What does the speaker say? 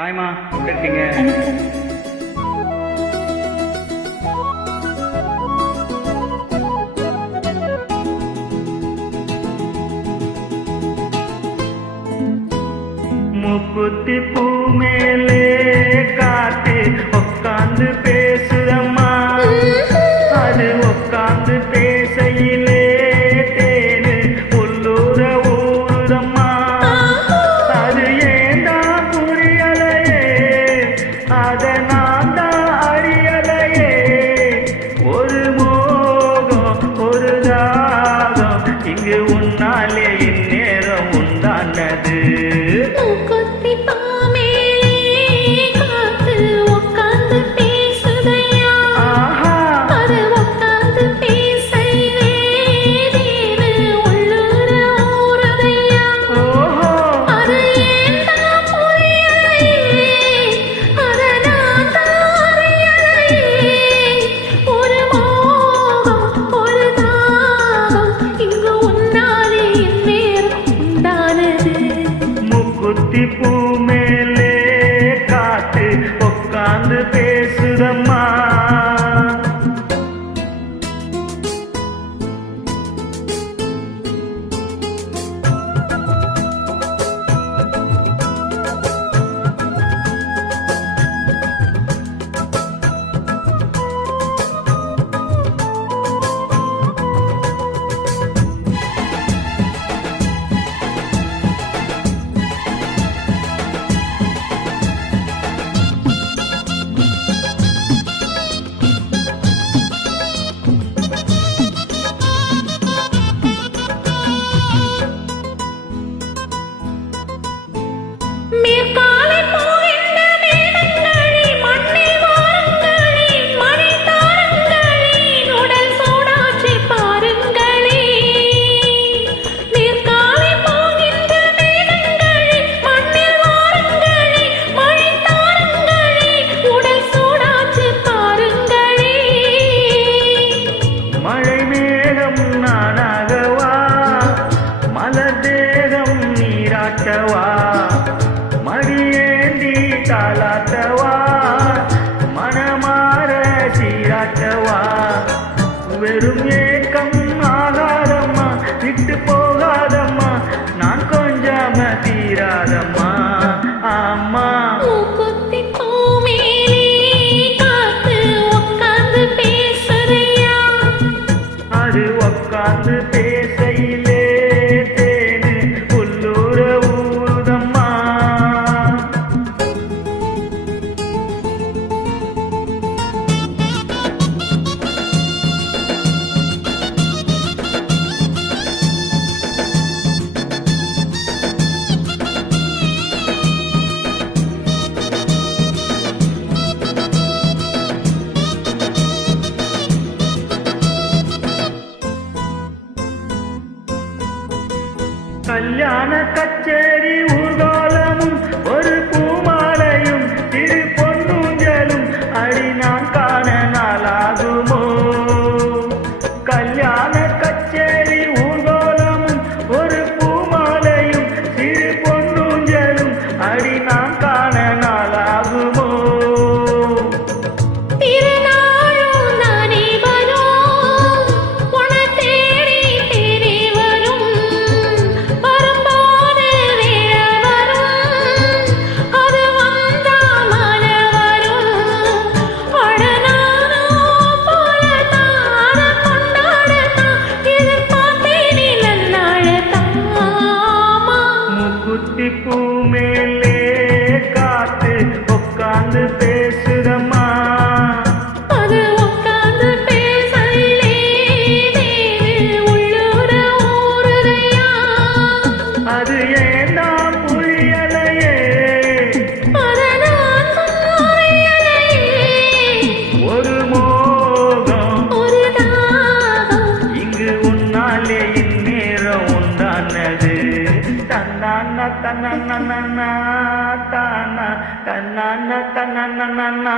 ஹாய்மா, எப்படி இருக்கீங்க? மூக்குத்தி பூ மேலே காத்து உட்காந்து பேசுதம்மா. அது உட்காந்து பேசையிலே தேனு உள்ளூர ஊருதம்மா. அது ஏண்டா புரியலையே, அத நான் தான் அறியலையே. ஒரு மோகம் ஒரு தாகம் இங்கு உன்னாலே இந்நேரம் உண்டானது. குத்தி பூ மேலே காத்து உட்காந்து பேசுதம்மா. மடியேந்தி தாளாட்டவா, மனமாற சீராட்டவா. வெறும் ஏக்கம் ஆகாதம்மா, விட்டு போகாதம்மா, நான் கொஞ்சாம தீராதம்மா. ஆமா அது உட்காந்து பேசையிலே கல்யாண கச்சேரி ஊர்கோலமும் ஒரு பூமாலையும் திரு பொன்னூஞ்சலும் அடி நான் காண நாளாகுமோ. கல்யாண கச்சேரி ஊர்கோலமும் ஒரு பூமாலையும் திரு பொன்னூஞ்சலும் அடி நான் காண நாளாகுமோ. குத்தி பூ மேலே காத்து உட்காந்து பேசுதம்மா. அது உட்காந்து பேசையிலே உள்ளூர ஊருதையா. அது ஏண்டா புரியலையே, ஒரு மோகம் ஒரு தாகம் இங்கு உன்னாலே இந்நேரம் உண்டானது. தன்னான தன்னா தானா தன்னான தன்னா